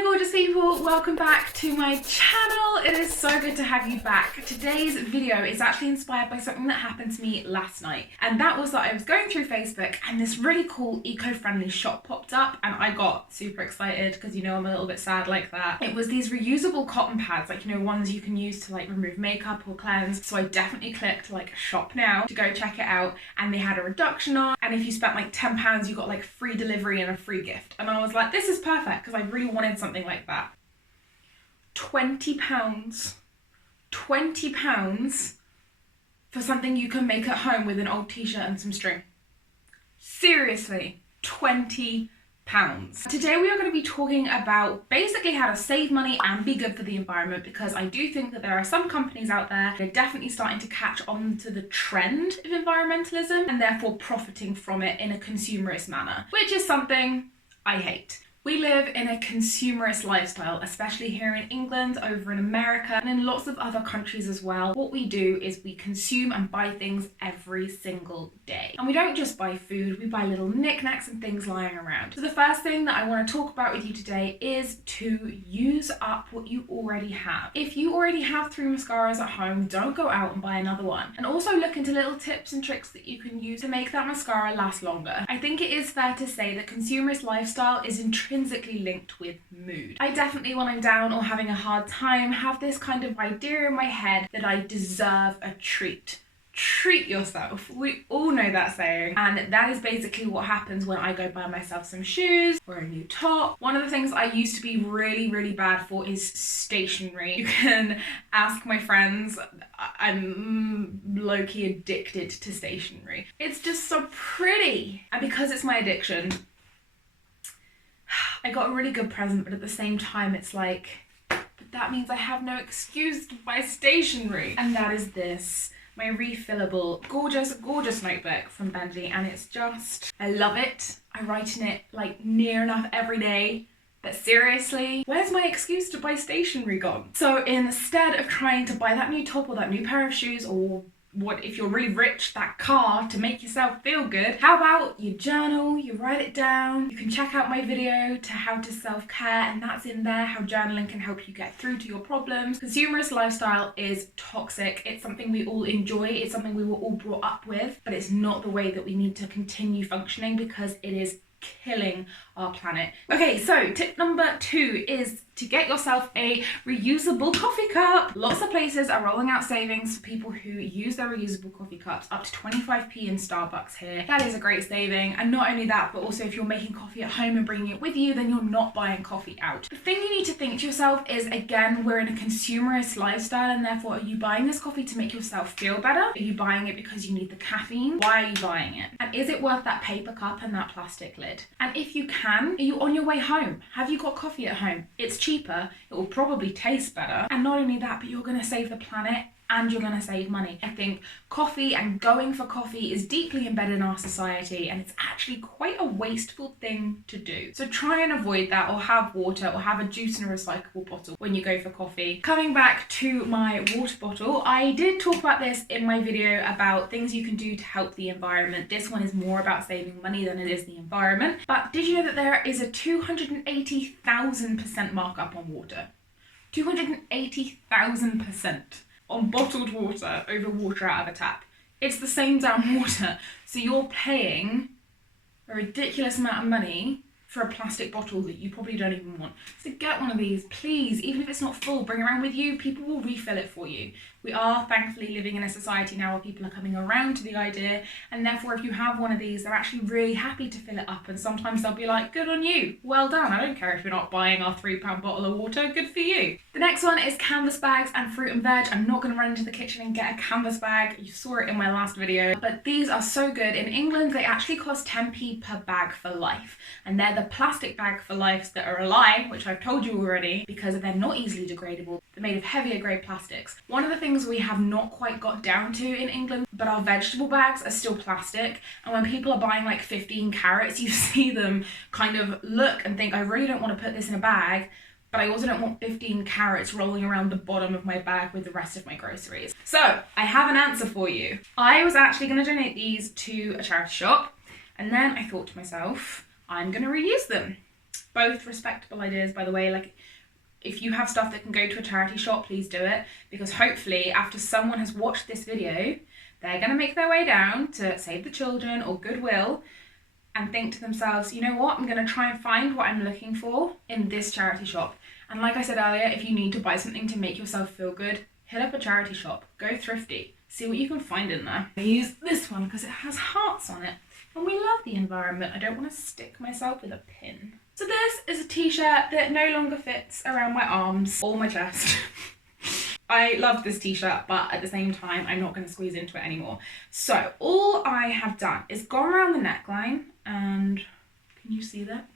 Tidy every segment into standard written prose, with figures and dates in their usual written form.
Hello gorgeous people, welcome back to my channel. It is so good to have you back. Today's video is actually inspired by something that happened to me last night, and that was that I was going through Facebook and this really cool eco-friendly shop popped up and I got super excited because you know I'm a little bit sad like that. It was these reusable cotton pads, like you know, ones you can use to like remove makeup or cleanse. So I definitely clicked like shop now to go check it out, and they had a reduction on, and if you spent like £10 you got like free delivery and a free gift, and I was like, this is perfect because I really wanted something like that. £20 for something you can make at home with an old t-shirt and some string. Seriously, £20. Today we are going to be talking about basically how to save money and be good for the environment, because I do think that there are some companies out there that are definitely starting to catch on to the trend of environmentalism and therefore profiting from it in a consumerist manner, which is something I hate. We live in a consumerist lifestyle, especially here in England, over in America, and in lots of other countries as well. What we do is we consume and buy things every single day. And we don't just buy food, we buy little knickknacks and things lying around. So the first thing that I want to talk about with you today is to use up what you already have. If you already have 3 mascaras at home, don't go out and buy another one. And also look into little tips and tricks that you can use to make that mascara last longer. I think it is fair to say that consumerist lifestyle is intrinsically linked with mood. I definitely, when I'm down or having a hard time, have this kind of idea in my head that I deserve a treat. Treat yourself. We all know that saying, and that is basically what happens when I go buy myself some shoes or a new top. One of the things I used to be really bad for is stationery. You can ask my friends, I'm low-key addicted to stationery. It's just so pretty, and because it's my addiction, I got a really good present, but at the same time it's like, but that means I have no excuse to buy stationery. And that is this, my refillable, gorgeous notebook from Benji, and it's just, I love it. I write in it like near enough every day. But seriously, where's my excuse to buy stationery gone? So instead of trying to buy that new top or that new pair of shoes, or what if you're really rich, that car to make yourself feel good, how about you journal, you write it down. You can check out my video to how to self-care, and that's in there, how journaling can help you get through to your problems. Consumerist lifestyle is toxic. It's something we all enjoy, it's something we were all brought up with, but it's not the way that we need to continue functioning because it is killing our planet. Okay, so tip number 2 is to get yourself a reusable coffee cup. Lots of places are rolling out savings for people who use their reusable coffee cups, up to 25p in Starbucks here. That is a great saving, and not only that, but also if you're making coffee at home and bringing it with you, then you're not buying coffee out. The thing you need to think to yourself is, again, we're in a consumerist lifestyle, and therefore are you buying this coffee to make yourself feel better? Are you buying it because you need the caffeine? Why are you buying it? And is it worth that paper cup and that plastic lid? And if you can, are you on your way home? Have you got coffee at home? It's cheaper, it will probably taste better, and not only that, but you're going to save the planet and you're going to save money. I think coffee and going for coffee is deeply embedded in our society, and it's actually quite a wasteful thing to do. So try and avoid that, or have water, or have a juice in a recyclable bottle when you go for coffee. Coming back to my water bottle, I did talk about this in my video about things you can do to help the environment. This one is more about saving money than it is the environment. But did you know that there is a 280,000% markup on water? 280,000% on bottled water over water out of a tap. It's the same damn water. So you're paying a ridiculous amount of money for a plastic bottle that you probably don't even want. So get one of these, please. Even if it's not full, bring it around with you. People will refill it for you. We are thankfully living in a society now where people are coming around to the idea, and therefore if you have one of these, they're actually really happy to fill it up, and sometimes they'll be like, good on you, well done, I don't care if you're not buying our £3 bottle of water, good for you. The next one is canvas bags and fruit and veg. I'm not going to run into the kitchen and get a canvas bag, you saw it in my last video, but these are so good. In England they actually cost 10p per bag for life, and they're the plastic bag for life that are a lie, which I've told you already, because they're not easily degradable. They're made of heavier grade plastics. One of the things we have not quite got down to in England, but our vegetable bags are still plastic, and when people are buying like 15 carrots, you see them kind of look and think, I really don't want to put this in a bag, but I also don't want 15 carrots rolling around the bottom of my bag with the rest of my groceries. So I have an answer for you. I was actually going to donate these to a charity shop, and then I thought to myself, I'm going to reuse them. Both respectable ideas, by the way. Like, if you have stuff that can go to a charity shop, please do it, because hopefully after someone has watched this video, they're going to make their way down to Save the Children or Goodwill and think to themselves, you know what, I'm going to try and find what I'm looking for in this charity shop. And like I said earlier, if you need to buy something to make yourself feel good, hit up a charity shop, go thrifty, see what you can find in there. I use this one because it has hearts on it, and we love the environment. I don't want to stick myself with a pin. So this is a t-shirt that no longer fits around my arms or my chest. I love this t-shirt, but at the same time, I'm not going to squeeze into it anymore. So all I have done is gone around the neckline, and can you see that?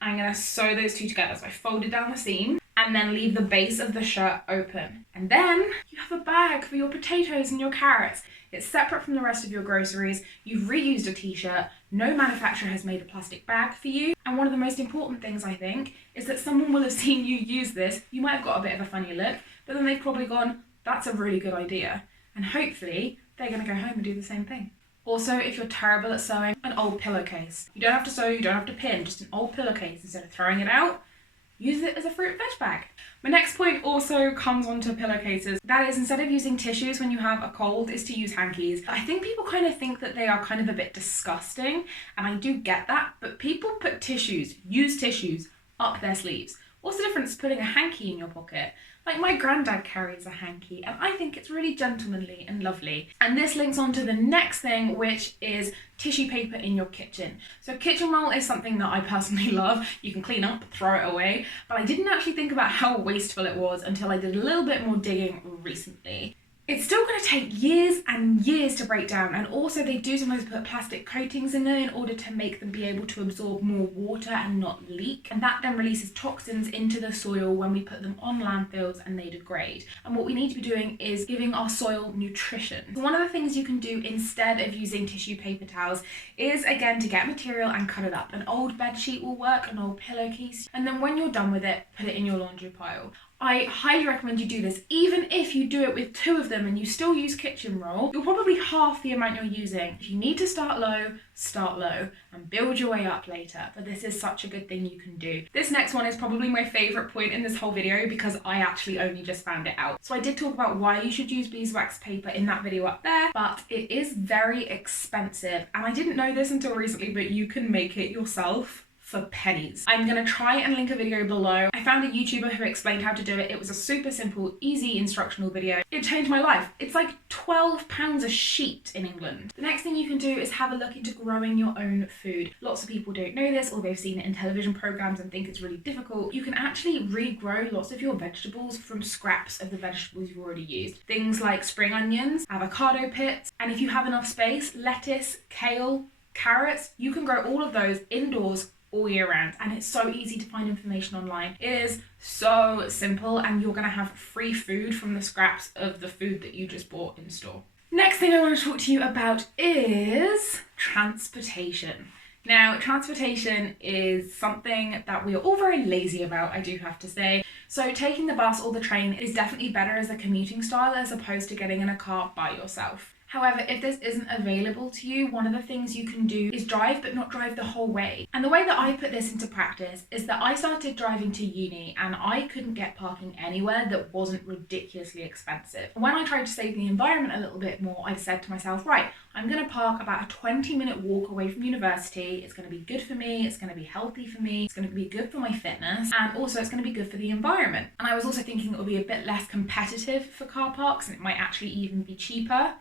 I'm going to sew those two together. So I folded down the seam and then leave the base of the shirt open. And then you have a bag for your potatoes and your carrots. It's separate from the rest of your groceries. You've reused a t-shirt. No manufacturer has made a plastic bag for you. And one of the most important things, I think, is that someone will have seen you use this. You might have got a bit of a funny look, but then they've probably gone, that's a really good idea. And hopefully they're going to go home and do the same thing. Also, if you're terrible at sewing, an old pillowcase. You don't have to sew, you don't have to pin, just an old pillowcase. Instead of throwing it out, use it as a fruit and veg bag. My next point also comes onto pillowcases. That is, instead of using tissues when you have a cold, is to use hankies. I think people kind of think that they are kind of a bit disgusting, and I do get that, but people put tissues, used tissues, up their sleeves. What's the difference putting a hanky in your pocket? Like, my granddad carries a hanky, and I think it's really gentlemanly and lovely. And this links on to the next thing, which is tissue paper in your kitchen. So kitchen roll is something that I personally love. You can clean up, throw it away, but I didn't actually think about how wasteful it was until I did a little bit more digging recently. It's still going to take years and years to break down, and also they do sometimes put plastic coatings in there in order to make them be able to absorb more water and not leak, and that then releases toxins into the soil when we put them on landfills and they degrade. And what we need to be doing is giving our soil nutrition. So one of the things you can do instead of using tissue paper towels is, again, to get material and cut it up. An old bed sheet will work, an old pillowcase, and then when you're done with it, put it in your laundry pile. I highly recommend you do this. Even if you do it with 2 of them and you still use kitchen roll, you're probably half the amount you're using. If you need to start low and build your way up later. But this is such a good thing you can do. This next one is probably my favourite point in this whole video because I actually only just found it out. So I did talk about why you should use beeswax paper in that video up there, but it is very expensive. And I didn't know this until recently, but you can make it yourself for pennies. I'm gonna try and link a video below. I found a YouTuber who explained how to do it. It was a super simple, easy instructional video. It changed my life. It's like £12 a sheet in England. The next thing you can do is have a look into growing your own food. Lots of people don't know this, or they've seen it in television programs and think it's really difficult. You can actually regrow lots of your vegetables from scraps of the vegetables you've already used. Things like spring onions, avocado pits, and if you have enough space, lettuce, kale, carrots, you can grow all of those indoors all year round, and it's so easy to find information online. It is so simple, and you're gonna have free food from the scraps of the food that you just bought in store. Next thing I want to talk to you about is transportation. Now, transportation is something that we are all very lazy about, I do have to say. So taking the bus or the train is definitely better as a commuting style as opposed to getting in a car by yourself. However, if this isn't available to you, one of the things you can do is drive, but not drive the whole way. And the way that I put this into practice is that I started driving to uni and I couldn't get parking anywhere that wasn't ridiculously expensive. When I tried to save the environment a little bit more, I said to myself, right, I'm gonna park about a 20-minute walk away from university. It's gonna be good for me, it's gonna be healthy for me, it's gonna be good for my fitness, and also it's gonna be good for the environment. And I was also thinking it would be a bit less competitive for car parks and it might actually even be cheaper.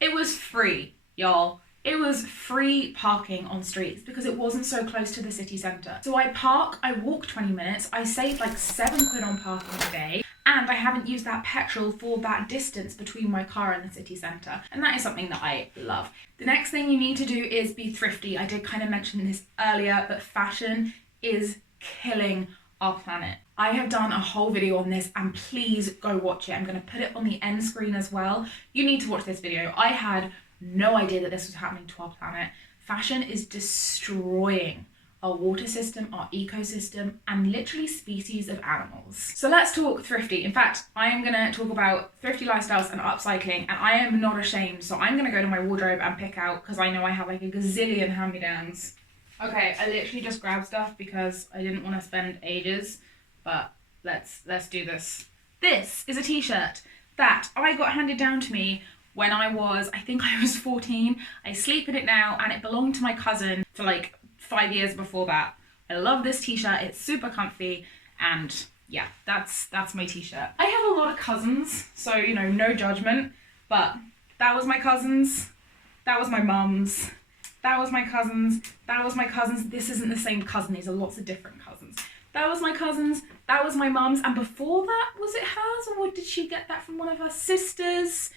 It was free, y'all. It was free parking on streets because it wasn't so close to the city centre. So I walk 20 minutes, I saved like £7 on parking a day, and I haven't used that petrol for that distance between my car and the city centre. And that is something that I love. The next thing you need to do is be thrifty. I did kind of mention this earlier, but fashion is killing our planet. I have done a whole video on this and please go watch it. I'm going to put it on the end screen as well. You need to watch this video. I had no idea that this was happening to our planet. Fashion is destroying our water system, our ecosystem, and literally species of animals. So let's talk thrifty. In fact, I am going to talk about thrifty lifestyles and upcycling, and I am not ashamed. So I'm going to go to my wardrobe and pick out, because I know I have like a gazillion hand-me-downs. Okay, I literally just grabbed stuff because I didn't want to spend ages, but let's do this. This is a t-shirt that I got handed down to me when I think I was 14. I sleep in it now, and it belonged to my cousin for like 5 years before that. I love this t-shirt, it's super comfy, and yeah, that's my t-shirt. I have a lot of cousins, so you know, no judgment, but that was my cousin's, that was my mum's, that was my cousin's, that was my cousin's. This isn't the same cousin, these are lots of different cousins. That was my cousin's, that was my mum's, and before that, was it hers, or did she get that from one of her sisters?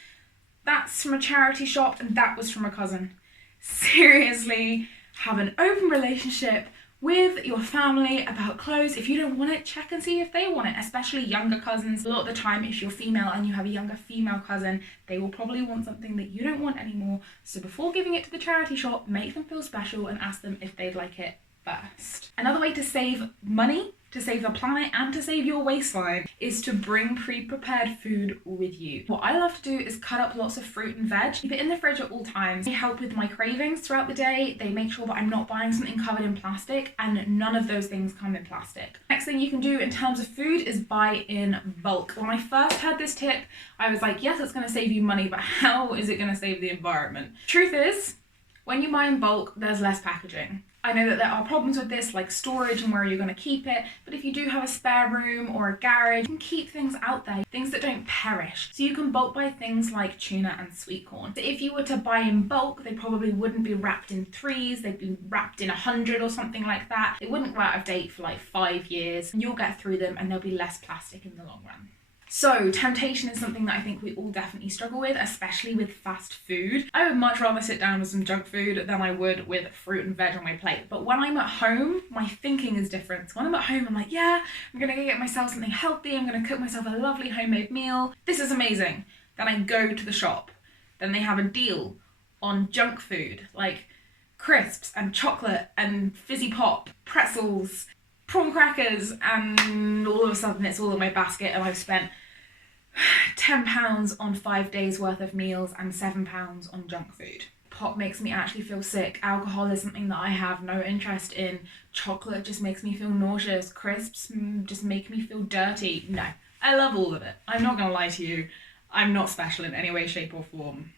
That's from a charity shop, and that was from a cousin. Seriously, have an open relationship with your family about clothes. If you don't want it, check and see if they want it, especially younger cousins. A lot of the time, if you're female and you have a younger female cousin, they will probably want something that you don't want anymore. So before giving it to the charity shop, make them feel special and ask them if they'd like it first. Another way to save money, to save the planet, and to save your waistline is to bring pre-prepared food with you. What I love to do is cut up lots of fruit and veg, keep it in the fridge at all times. They help with my cravings throughout the day. They make sure that I'm not buying something covered in plastic, and none of those things come in plastic. Next thing you can do in terms of food is buy in bulk. When I first heard this tip, I was like, yes, it's going to save you money, but how is it going to save the environment? Truth is, when you buy in bulk, there's less packaging. I know that there are problems with this, like storage and where you're going to keep it, but if you do have a spare room or a garage, you can keep things out there, things that don't perish. So you can bulk buy things like tuna and sweet corn. So if you were to buy in bulk, they probably wouldn't be wrapped in 3s, they'd be wrapped in 100 or something like that. They wouldn't go out of date for like 5 years, and you'll get through them and there'll be less plastic in the long run. So temptation is something that I think we all definitely struggle with, especially with fast food. I would much rather sit down with some junk food than I would with fruit and veg on my plate. But when I'm at home, my thinking is different. So when I'm at home, I'm like, yeah, I'm gonna go get myself something healthy. I'm gonna cook myself a lovely homemade meal. This is amazing. Then I go to the shop. Then they have a deal on junk food, like crisps and chocolate and fizzy pop, pretzels, prawn crackers, and all of a sudden it's all in my basket, and I've spent £10 on 5 days worth of meals and £7 on junk food. Pop makes me actually feel sick. Alcohol is something that I have no interest in. Chocolate just makes me feel nauseous. Crisps just make me feel dirty. No, I love all of it. I'm not gonna lie to you. I'm not special in any way, shape or form.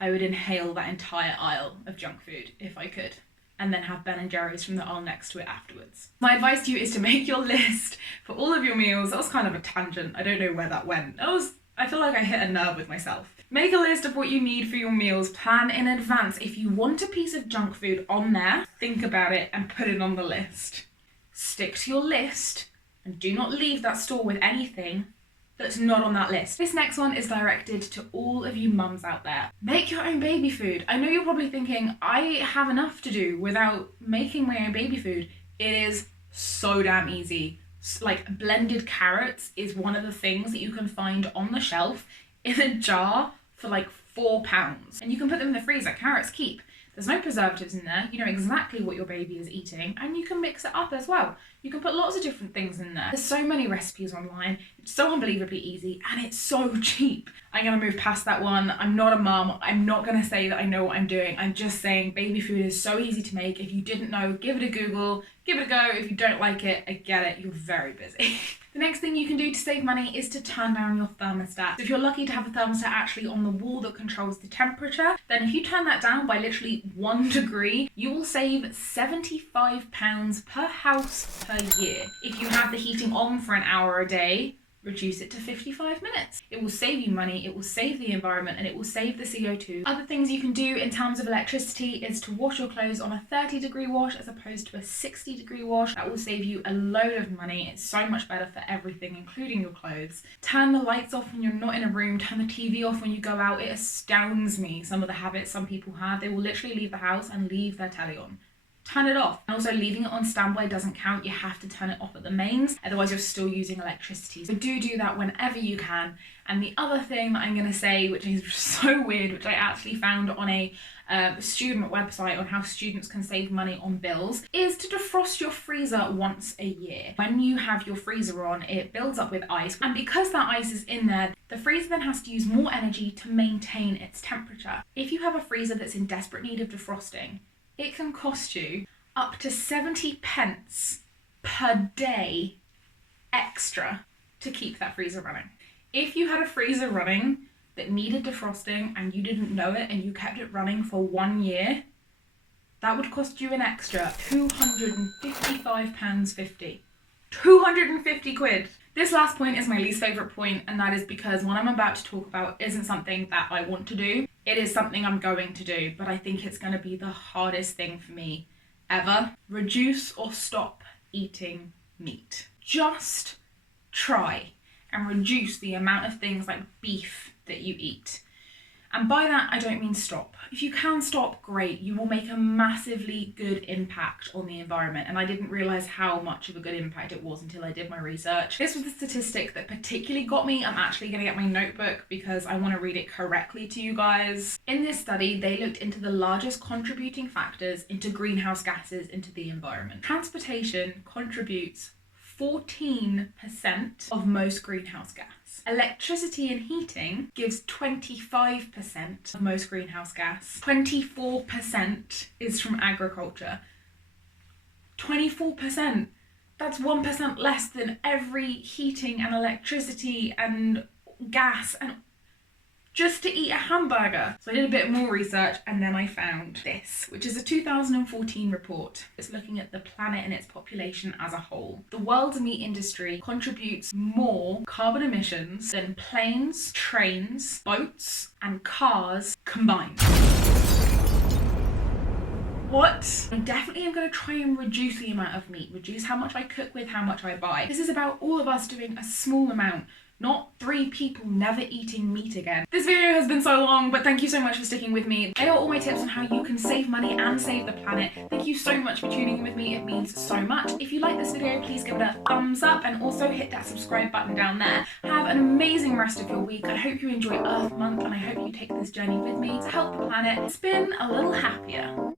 I would inhale that entire aisle of junk food if I could, and then have Ben & Jerry's from the aisle next to it afterwards. My advice to you is to make your list for all of your meals. That was kind of a tangent. I don't know where that went. I feel like I hit a nerve with myself. Make a list of what you need for your meals. Plan in advance. If you want a piece of junk food on there, think about it and put it on the list. Stick to your list and do not leave that store with anything that's not on that list. This next one is directed to all of you mums out there. Make your own baby food. I know you're probably thinking, I have enough to do without making my own baby food. It is so damn easy. Like, blended carrots is one of the things that you can find on the shelf in a jar for like £4. And you can put them in the freezer. Carrots keep. There's no preservatives in there. You know exactly what your baby is eating, and you can mix it up as well. You can put lots of different things in there. There's so many recipes online. It's so unbelievably easy, and it's so cheap. I'm gonna move past that one. I'm not a mum. I'm not gonna say that I know what I'm doing. I'm just saying baby food is so easy to make. If you didn't know, give it a Google, give it a go. If you don't like it, I get it. You're very busy. The next thing you can do to save money is to turn down your thermostat. So if you're lucky to have a thermostat actually on the wall that controls the temperature, then if you turn that down by literally 1 degree, you will save £75 per house per year. If you have the heating on for an hour a day, reduce it to 55 minutes. It will save you money, it will save the environment, and it will save the CO2. Other things you can do in terms of electricity is to wash your clothes on a 30-degree wash as opposed to a 60-degree wash. That will save you a load of money. It's so much better for everything, including your clothes. Turn the lights off when you're not in a room. Turn the TV off when you go out. It astounds me, some of the habits some people have. They will literally leave the house and leave their telly on. Turn it off. And also, leaving it on standby doesn't count. You have to turn it off at the mains, otherwise you're still using electricity. So do that whenever you can. And the other thing that I'm going to say, which is so weird, which I actually found on a student website on how students can save money on bills, is to defrost your freezer once a year. When you have your freezer on, it builds up with ice, and because that ice is in there, the freezer then has to use more energy to maintain its temperature. If you have a freezer that's in desperate need of defrosting, it can cost you up to 70 pence per day extra to keep that freezer running. If you had a freezer running that needed defrosting and you didn't know it and you kept it running for 1 year, that would cost you an extra £255.50. 250 quid. This last point is my least favourite point, and that is because what I'm about to talk about isn't something that I want to do. It is something I'm going to do, but I think it's going to be the hardest thing for me ever. Reduce or stop eating meat. Just try and reduce the amount of things like beef that you eat. And by that, I don't mean stop. If you can stop, great. You will make a massively good impact on the environment. And I didn't realise how much of a good impact it was until I did my research. This was the statistic that particularly got me. I'm actually going to get my notebook because I want to read it correctly to you guys. In this study, they looked into the largest contributing factors into greenhouse gases into the environment. Transportation contributes 14% of most greenhouse gas. Electricity and heating gives 25% of most greenhouse gas. 24% is from agriculture. 24%. That's 1% less than every heating and electricity and gas and just to eat a hamburger. So I did a bit more research and then I found this, which is a 2014 report. It's looking at the planet and its population as a whole. The world's meat industry contributes more carbon emissions than planes, trains, boats, and cars combined. What? I definitely am going to try and reduce the amount of meat, reduce how much I cook with, how much I buy. This is about all of us doing a small amount, not 3 people never eating meat again. This video has been so long, but thank you so much for sticking with me. They are all my tips on how you can save money and save the planet. Thank you so much for tuning in with me. It means so much. If you like this video, please give it a thumbs up and also hit that subscribe button down there. Have an amazing rest of your week. I hope you enjoy Earth Month and I hope you take this journey with me to help the planet spin a little happier.